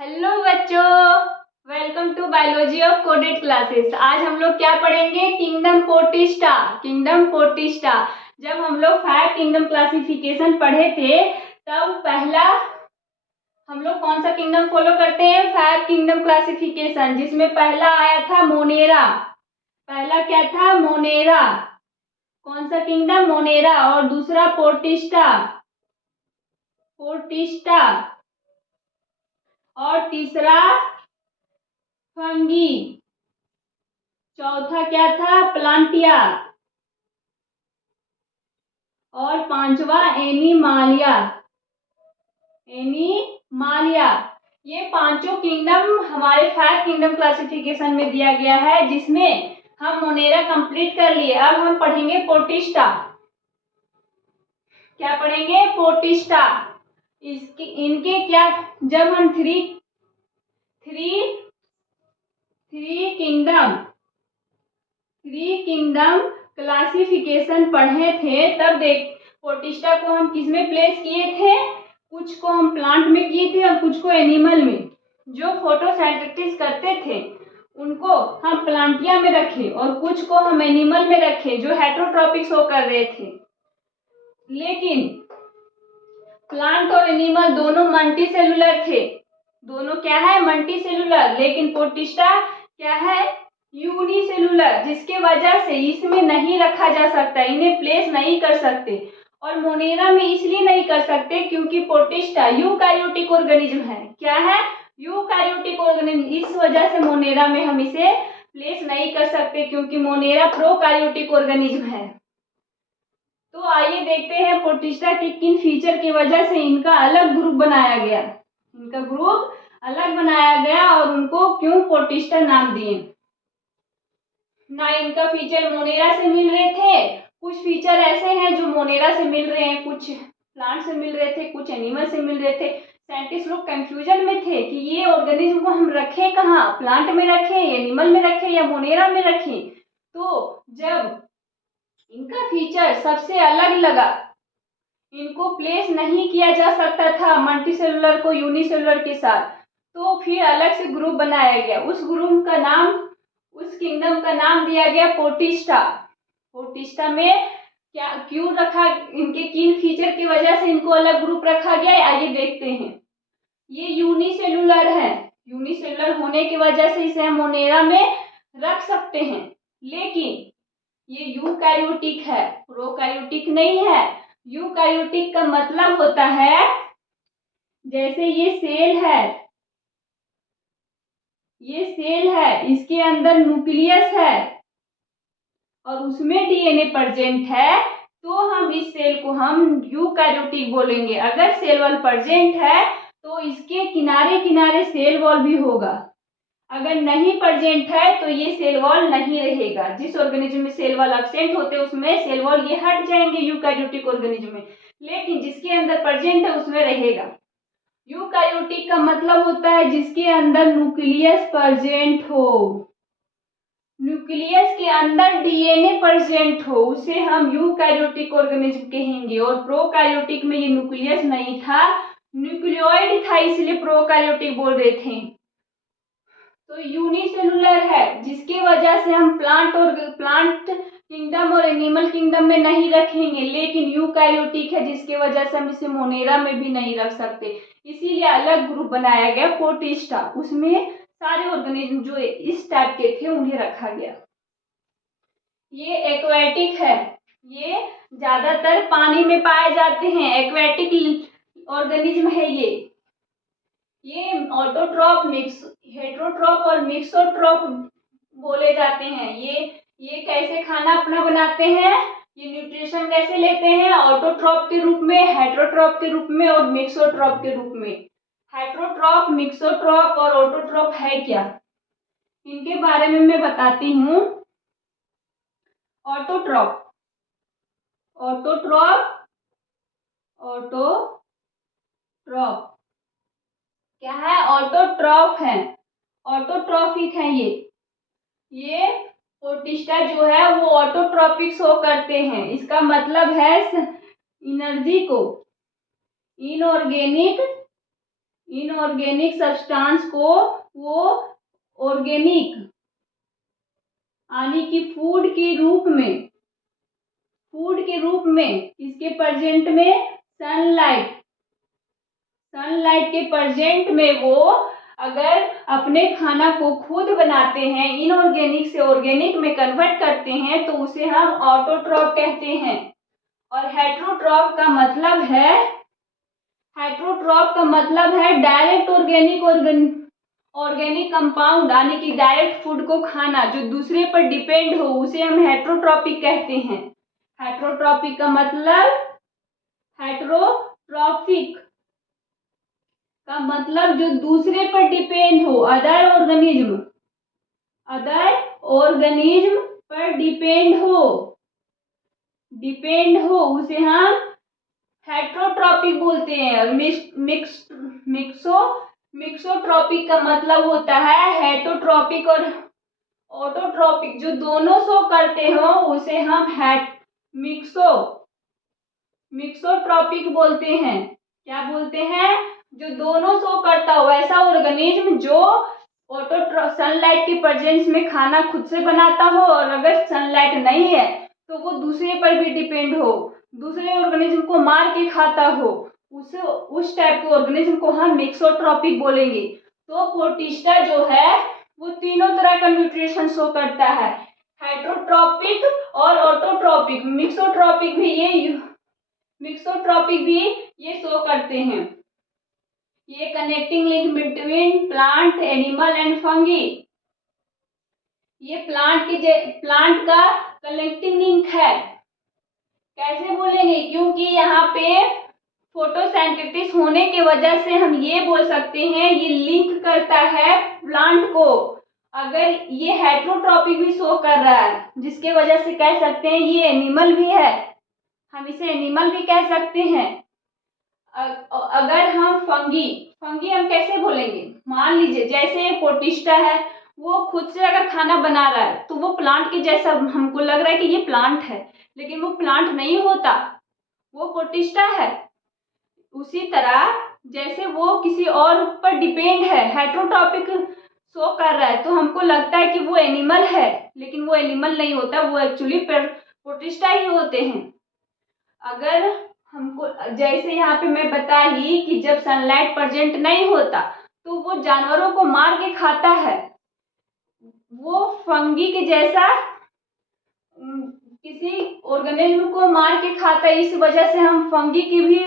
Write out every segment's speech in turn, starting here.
Hello बच्चों, welcome to biology of coded classes. आज हम लोग क्या पढ़ेंगे? Kingdom protista. Kingdom protista. जब हम लोग 5 किंगडम क्लासिफिकेशन पढ़े थे तब पहला हम लोग कौन सा किंगडम फॉलो करते हैं? 5 किंगडम क्लासिफिकेशन, जिसमें पहला आया था मोनेरा। पहला क्या था? मोनेरा। कौन सा किंगडम? मोनेरा। और दूसरा पोर्टिस्टा। पोर्टिस्टा। और तीसरा फंगी। चौथा क्या था? प्लांटिया। और पांचवा एनिमालिया। एनिमालिया। ये पांचों किंगडम हमारे 5 किंगडम क्लासिफिकेशन में दिया गया है, जिसमें हम मोनेरा कंप्लीट कर लिए। अब हम पढ़ेंगे पोर्टिस्टा। क्या पढ़ेंगे? पोर्टिस्टा। इसके इनके क्या, जब हम थ्री किंगडम क्लासिफिकेशन पढ़े थे तब देख पोर्टिस्टा को हम किस में प्लेस किए थे? कुछ को हम प्लांट में किए थे और कुछ को एनिमल में। जो फोटोसिंथेसिस करते थे उनको हम प्लांटिया में रखे और कुछ को हम एनिमल में रखे जो हेटेरोट्रॉपिक शो कर रहे थे। लेकिन प्लांट और एनिमल दोनों मल्टी सेलुलर थे। दोनों क्या है? Multi cellular. लेकिन पोर्टिस्टा क्या है? यूनिसेलुलर, जिसके वजह से इसमें नहीं रखा जा सकता, इन्हें प्लेस नहीं कर सकते। और मोनेरा में इसलिए नहीं कर सकते क्योंकि पोर्टिस्टा यूकारियोटिक ऑर्गेनिज्म है। क्या है? Eukaryotic organism. इस वजह से मोनेरा में हम इसे प्लेस नहीं कर सकते, क्योंकि मोनेरा प्रोकारियोटिक ऑर्गेनिज्म है। तो आइए देखते हैं पोर्टिस्टा के किन फीचर की वजह से इनका अलग ग्रुप बनाया गया। इनका ग्रुप अलग बनाया गया और उनको क्यों पोर्टिस्टा नाम दिए। ना इनका फीचर मोनेरा से मिल रहे थे, कुछ फीचर ऐसे हैं जो मोनेरा से मिल रहे हैं, कुछ प्लांट से मिल रहे थे, कुछ एनिमल से मिल रहे थे। साइंटिस्ट लोग कंफ्यूजन में थे कि ये ऑर्गेनिज्म को हम रखें कहाँ, प्लांट में रखें, एनिमल में रखें या मोनेरा में रखें। तो जब इनका फीचर सबसे अलग लगा, इनको प्लेस नहीं किया जा सकता था मल्टीसेलुलर को यूनिसेलुलर के साथ, तो फिर अलग से ग्रुप बनाया गया। उस ग्रुप का नाम, उस किंगडम का नाम दिया गया पोर्टिस्टा। पोर्टिस्टा में क्या क्यों रखा, इनके किन फीचर की वजह से इनको अलग ग्रुप रखा गया, आइए देखते हैं। ये यूनिसेलुलर है। यूनिसेलुलर होने की वजह से इसे हम मोनेरा में रख सकते हैं। लेकिन ये यूकैरियोटिक है, प्रोकैरियोटिक नहीं है। यूकैरियोटिक का मतलब होता है, जैसे ये सेल है, इसके अंदर न्यूक्लियस है और उसमें डीएनए प्रेजेंट है, तो हम इस सेल को हम यूकैरियोटिक बोलेंगे। अगर सेल वॉल प्रेजेंट है तो इसके किनारे किनारे सेल वॉल भी होगा। अगर नहीं प्रेजेंट है तो ये सेल वॉल नहीं रहेगा। जिस ऑर्गेनिज्म में सेल वॉल एब्सेंट होते हैं उसमें सेल वॉल ये हट जाएंगे यूकैरियोटिक ऑर्गेनिज्म में, लेकिन जिसके अंदर प्रेजेंट है उसमें रहेगा। यूकैरियोटिक का मतलब होता है जिसके अंदर न्यूक्लियस प्रेजेंट हो, न्यूक्लियस के अंदर डीएनए प्रेजेंट हो, उसे हम यूकैरियोटिक ऑर्गेनिज्म कहेंगे। और प्रोकैरियोटिक में ये न्यूक्लियस नहीं था, न्यूक्लियोइड था, इसलिए प्रोकैरियोटिक बोल रहे थे। तो यूनिसेलुलर है, जिसकी वजह से हम प्लांट किंगडम और एनिमल किंगडम में नहीं रखेंगे। लेकिन यूकैरियोटिक है, जिसकी वजह से हम इसे मोनेरा में भी नहीं रख सकते, इसीलिए अलग ग्रुप बनाया गया पोर्टिस्टा। उसमें सारे ऑर्गेनिज्म जो इस टाइप के थे उन्हें रखा गया। ये एक्वेटिक है, ये ज्यादातर पानी में पाए जाते हैं, एक्वेटिक ऑर्गेनिज्म है ये ऑटोट्रॉप, हेटेरोट्रॉप और मिक्सोट्रॉप बोले जाते हैं। ये कैसे खाना अपना बनाते हैं, ये न्यूट्रिशन कैसे लेते हैं? ऑटोट्रॉप के रूप में, हेटेरोट्रॉप के रूप में और मिक्सोट्रॉप के रूप में। हेटेरोट्रॉप, मिक्सोट्रॉप और ऑटोट्रॉप है क्या, इनके बारे में मैं बताती हूँ। ऑटोट्रॉप क्या है? ऑटोट्रॉफ है, ऑटोट्रॉफिक है। ये पोर्टिस्टा जो है वो ऑटोट्रॉपिक शो करते हैं। इसका मतलब है एनर्जी को इनऑर्गेनिक इनऑर्गेनिक सब्सटेंस को वो ऑर्गेनिक यानी कि फूड के रूप में इसके प्रेजेंट में सनलाइट के प्रेजेंट में वो अगर अपने खाना को खुद बनाते हैं, इनऑर्गेनिक से ऑर्गेनिक में कन्वर्ट करते हैं, तो उसे हम ऑटोट्रॉफ कहते हैं। और हेटेरोट्रॉफ का मतलब है डायरेक्ट ऑर्गेनिक कंपाउंड यानी कि डायरेक्ट फूड को खाना जो दूसरे पर डिपेंड हो, उसे हम हेटेरोट्रॉपिक कहते हैं। हेटेरोट्रॉपिक का मतलब जो दूसरे पर डिपेंड हो, अदर ऑर्गेनिज्म पर डिपेंड हो उसे हम हेटेरोट्रॉपिक बोलते हैं। और मिक्सोट्रॉपिक का मतलब होता है हेटरोट्रॉपिक और ऑटोट्रॉपिक, जो दोनों शो करते हो उसे हम मिक्सोट्रॉपिक बोलते हैं। क्या बोलते हैं? जो दोनों शो करता हो, ऐसा ऑर्गेनिज्म जो सनलाइट के प्रेजेंस में खाना खुद से बनाता हो, और अगर सनलाइट नहीं है तो वो दूसरे पर भी डिपेंड हो, दूसरे ऑर्गेनिज्म को मार के खाता हो, उस टाइप के ऑर्गेनिज्म को हम मिक्सोट्रॉपिक बोलेंगे। तो प्रोटिस्टा जो है वो तीनों तरह का न्यूट्रिशन शो करता है, हेटेरोट्रॉपिक और ऑटोट्रॉपिक। मिक्सोट्रॉपिक भी ये शो करते हैं। ये connecting link between plant, animal and fungi. ये प्लांट का कनेक्टिंग लिंक है। कैसे बोलेंगे? क्योंकि यहाँ पे फोटोसिंथेसिस होने की वजह से हम ये बोल सकते हैं ये लिंक करता है प्लांट को। अगर ये हेटेरोट्रॉपिक भी शो कर रहा है, जिसके वजह से कह सकते हैं ये एनिमल भी है, हम इसे एनिमल भी कह सकते हैं। अगर हम फंगी हम कैसे बोलेंगे? मान लीजिए जैसे प्रोटिस्टा है, वो खुद से अगर खाना बना रहा है तो वो प्लांट के जैसा हमको लग रहा है कि ये प्लांट है, लेकिन वो प्लांट नहीं होता, वो प्रोटिस्टा है। उसी तरह जैसे वो किसी और पर डिपेंड है, हेटेरोट्रॉपिक शो कर रहा है, तो हमको लगता है कि वो एनिमल है, लेकिन वो एनिमल नहीं होता, वो एक्चुअली प्रोटिस्टा ही होते हैं। अगर हमको जैसे यहाँ पे मैं बताई कि जब सनलाइट प्रेजेंट नहीं होता तो वो जानवरों को मार के खाता है, वो फंगी के जैसा किसी ऑर्गेनिज्म को मार के खाता है। इस वजह से हम फंगी की भी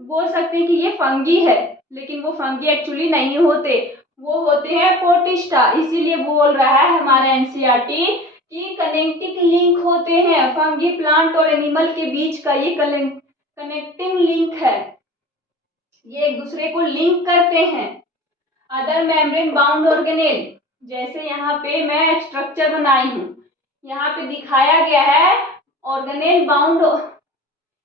बोल सकते हैं कि ये फंगी है, लेकिन वो फंगी एक्चुअली नहीं होते, वो होते हैं प्रोटिस्टा। इसीलिए बोल रहा है हमारा एनसीईआरटी कि कनेक्टिंग लिंक होते हैं फंगी, प्लांट और एनिमल के बीच का, ये कनेक्टिंग लिंक है, ये एक दूसरे को लिंक करते हैं। अदर मेम्ब्रेन बाउंड ऑर्गेनेल, जैसे यहाँ पे मैं स्ट्रक्चर बनाई हूँ, यहाँ पे दिखाया गया है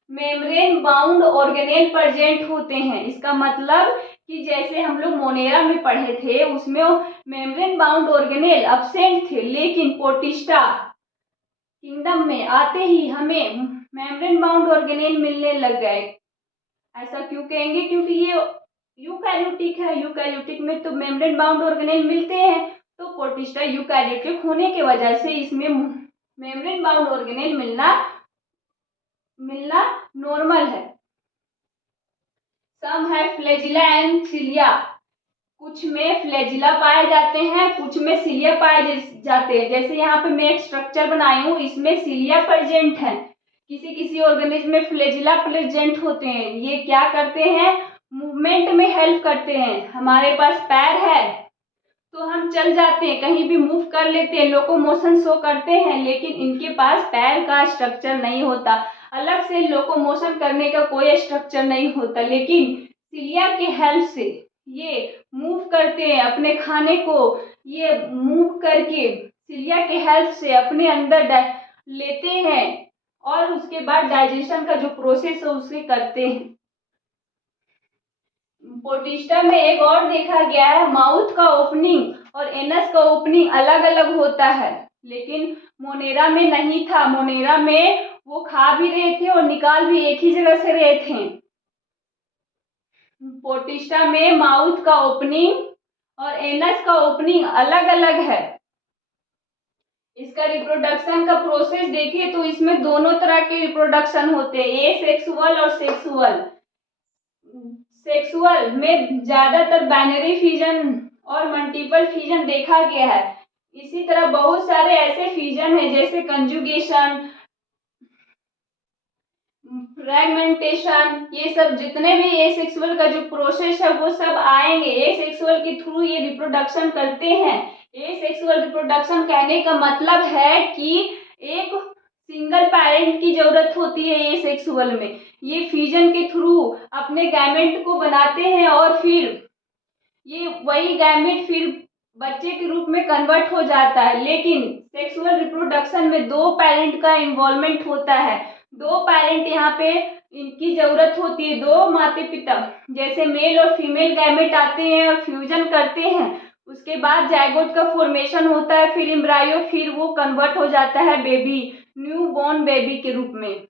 मेम्ब्रेन बाउंड ऑर्गेनेल प्रेजेंट होते हैं। इसका मतलब कि जैसे हम लोग मोनेरा में पढ़े थे उसमें मेम्ब्रेन बाउंड ऑर्गेनेल एब्सेंट थे, लेकिन प्रोटिस्टा किंगडम में आते ही हमें मेम्ब्रेन बाउंड ऑर्गेनेल मिलने लग गए। ऐसा क्यों कहेंगे? क्योंकि ये यूकैरियोटिक है, यूकैरियोटिक में तो मेम्ब्रेन बाउंड ऑर्गेनेल मिलते हैं, तो प्रोटिस्टा यूकैरियोटिक होने की वजह से इसमें मेम्ब्रेन बाउंड ऑर्गेनेल मिलना नॉर्मल है। सम है फ्लैजिला एंड सिलिया, कुछ में फ्लैजिला पाए जाते हैं, कुछ में सिलिया पाए जाते हैं। जैसे यहाँ पे मैं एक स्ट्रक्चर बनाई हूँ, इसमें सिलिया प्रेजेंट है, किसी ऑर्गेनिज्म में फ्लैजिला प्रेजेंट होते हैं। ये क्या करते हैं? मूवमेंट में हेल्प करते हैं। हमारे पास पैर है तो हम चल जाते हैं, कहीं भी मूव कर लेते हैं, लोकोमोशन शो करते हैं, लेकिन इनके पास पैर का स्ट्रक्चर नहीं होता, अलग से लोकोमोशन करने का कोई स्ट्रक्चर नहीं होता, लेकिन सिलिया के हेल्प से ये मूव करते हैं अपने खाने को, ये मूव करके सिलिया के हेल्प से अपने अंदर लेते हैं और उसके बाद डाइजेशन का जो प्रोसेस है उसे करते हैं। प्रोटिस्टा में एक और देखा गया है, माउथ का ओपनिंग और एनस का ओपनिंग अलग अलग होता है, लेकिन मोनेरा में नहीं था। मोनेरा में वो खा भी रहे थे और निकाल भी एक ही जगह से रहे थे। पोटिस्टा में माउथ का ओपनिंग और एनस का ओपनिंग अलग अलग है। इसका रिप्रोडक्शन का प्रोसेस देखिए तो इसमें दोनों तरह के रिप्रोडक्शन होते हैं, ए सेक्सुअल और सेक्सुअल। सेक्सुअल में ज्यादातर बाइनरी फ्यूजन और मल्टीपल फ्यूजन देखा गया है। इसी तरह बहुत सारे ऐसे फ्यूजन है जैसे कंजुगेशन, फ्रैगमेंटेशन, ये सब जितने भी एसेक्सुअल का जो प्रोसेस है वो सब आएंगे। एसेक्सुअल के थ्रू ये रिप्रोडक्शन करते हैं। एसेक्सुअल रिप्रोडक्शन कहने का मतलब है कि एक सिंगल पेरेंट की जरूरत होती है एसेक्सुअल में। ये फ्यूजन के थ्रू अपने गैमेट को बनाते हैं और फिर ये वही गैमेट फिर बच्चे के रूप में कन्वर्ट हो जाता है। लेकिन सेक्सुअल रिप्रोडक्शन में दो पेरेंट का इन्वॉल्वमेंट होता है। दो पेरेंट यहाँ पे इनकी जरूरत होती है, दो माता पिता। जैसे मेल और फीमेल गैमेट आते हैं और फ्यूजन करते हैं, उसके बाद जायगोट का फॉर्मेशन होता है, फिर एम्ब्रायो, फिर वो कन्वर्ट हो जाता है बेबी, न्यू बॉर्न बेबी के रूप में।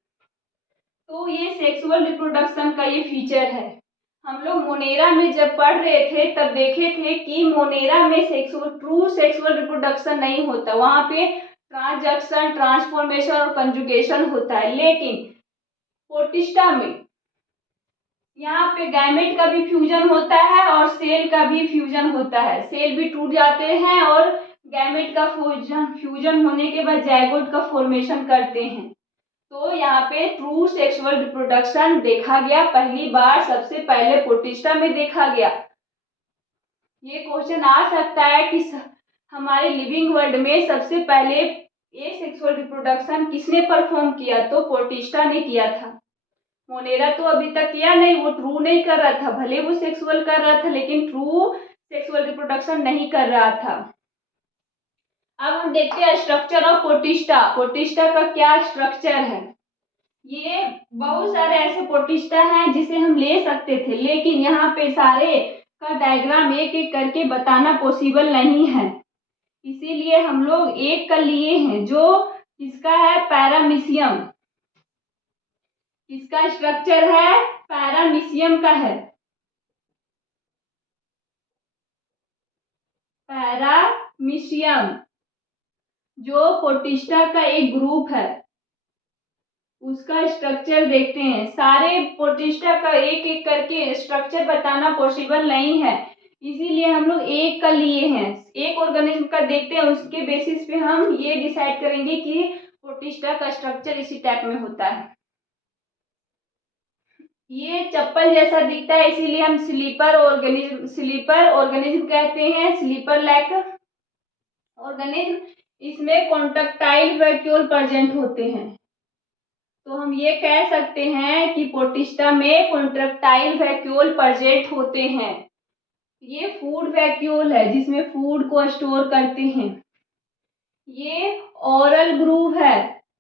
तो ये सेक्सुअल रिप्रोडक्शन का ये फीचर है। हम लोग मोनेरा में जब पढ़ रहे थे तब देखे थे कि मोनेरा में ट्रू सेक्सुअल रिप्रोडक्शन नहीं होता, वहां पे ट्रांसजक्शन, ट्रांसफॉर्मेशन और कंजुगेशन होता है। लेकिन पोटिस्टा में यहाँ पे गैमेट का भी फ्यूजन होता है और सेल का भी फ्यूजन होता है। सेल भी टूट जाते हैं और गैमेट का फ्यूजन होने के बाद जायगोट का फॉर्मेशन करते हैं। तो यहाँ पे ट्रू सेक्सुअल रिप्रोडक्शन देखा गया पहली बार, सबसे पहले पोटिस्टा में देखा गया। ये क्वेश्चन आ सकता है कि हमारे लिविंग वर्ल्ड में सबसे पहले एसेक्सुअल रिप्रोडक्शन किसने परफॉर्म किया? तो पोटिस्टा ने किया था। मोनेरा तो अभी तक किया नहीं, वो ट्रू नहीं कर रहा था। भले वो सेक्सुअल कर रहा था लेकिन ट्रू सेक्सुअल रिप्रोडक्शन नहीं कर रहा था। अब हम देखते हैं स्ट्रक्चर ऑफ पोटिस्टा। पोटिस्टा का क्या स्ट्रक्चर है? ये बहुत सारे ऐसे पोटिस्टा हैं जिसे हम ले सकते थे, लेकिन यहाँ पे सारे का डायग्राम एक एक करके बताना पॉसिबल नहीं है, इसीलिए हम लोग एक का लिए हैं जो इसका है पैरामीशियम। इसका स्ट्रक्चर है पैरामीशियम का है। पैरामीशियम जो पोटिस्टा का एक ग्रुप है, उसका स्ट्रक्चर देखते हैं। सारे पोटिस्टा का एक एक करके स्ट्रक्चर बताना पॉसिबल नहीं है, इसीलिए हम लोग एक का लिए हैं। एक ऑर्गेनिज्म का देखते हैं, उसके बेसिस पे हम ये डिसाइड करेंगे कि पोटिस्टा का स्ट्रक्चर इसी टाइप में होता है। ये चप्पल जैसा दिखता है, इसीलिए हम स्लीपर ऑर्गेनिज्म कहते हैं, स्लीपर लाइक ऑर्गेनिज्म। इसमें कॉन्ट्रैक्टाइल वैक्यूल प्रेजेंट होते हैं। तो हम ये कह सकते हैं कि पोटिस्टा में कॉन्ट्रैक्टाइल वैक्यूल प्रेजेंट होते हैं। ये फूड वैक्यूल है जिसमें फूड को स्टोर करते हैं। ये ओरल ग्रूव है।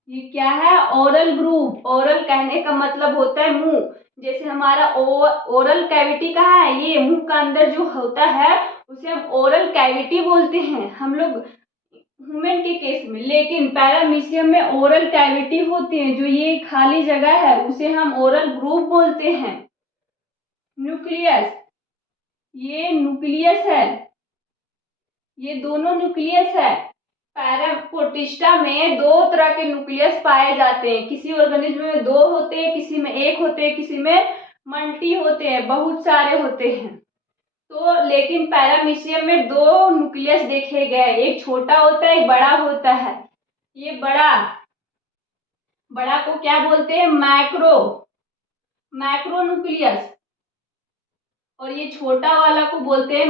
ये क्या है? Oral groove. ओरल कहने का मतलब होता है मुंह। जैसे हमारा ओरल कैविटी कहाँ है? ये मुंह का अंदर जो होता है उसे हम ओरल कैविटी बोलते हैं हम लोग ह्यूमन के केस में। लेकिन पैरामीशियम में ओरल कैविटी होती है, जो ये खाली जगह है उसे हम ओरल ग्रूव बोलते हैं। न्यूक्लियस, ये न्यूक्लियस है, ये दोनों न्यूक्लियस है। पोटिस्टा में दो तरह के न्यूक्लियस पाए जाते हैं। किसी ऑर्गेनिज्म में दो होते हैं, किसी में एक होते हैं, किसी में मल्टी होते हैं, बहुत सारे होते हैं। तो लेकिन पैरामीशियम में दो न्यूक्लियस देखे गए, एक छोटा होता है, एक बड़ा होता है। ये बड़ा को क्या बोलते हैं? Macro nucleus. और ये छोटा वाला को बोलते हैं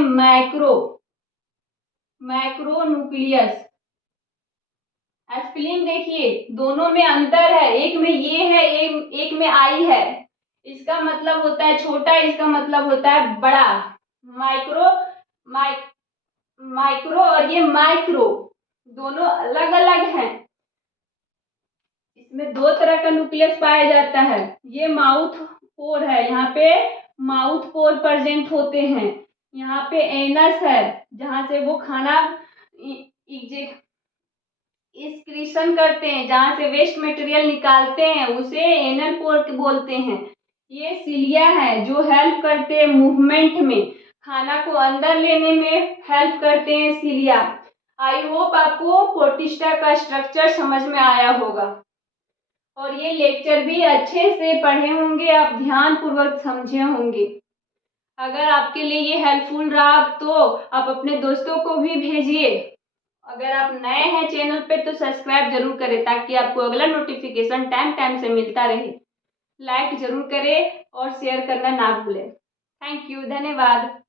मैक्रो न्यूक्लियस। स्पेलिंग देखिए, दोनों में अंतर है। एक में ये है, एक में आई है। इसका मतलब होता है छोटा, इसका मतलब होता है बड़ा। माइक्रो और ये माइक्रो दोनों अलग अलग हैं। इसमें दो तरह का न्यूक्लियस पाया जाता है। ये माउथ पोर है, यहाँ पे माउथ पोर प्रेजेंट होते हैं। यहाँ पे एनस है जहां से वो खाना एक्सक्रीशन करते हैं, जहां से वेस्ट मटेरियल निकालते हैं, उसे एनल पोर बोलते हैं। ये सिलिया है जो हेल्प करते हैं मूवमेंट में, खाना को अंदर लेने में हेल्प करते हैं सिलिया। आई होप आपको पोर्टिस्टा का स्ट्रक्चर समझ में आया होगा और ये लेक्चर भी अच्छे से पढ़े होंगे, आप ध्यान पूर्वक समझे होंगे। अगर आपके लिए ये हेल्पफुल रहा तो आप अपने दोस्तों को भी भेजिए। अगर आप नए हैं चैनल पे तो सब्सक्राइब जरूर करें ताकि आपको अगला नोटिफिकेशन टाइम टाइम से मिलता रहे। लाइक जरूर करें और शेयर करना ना भूलें। थैंक यू, धन्यवाद।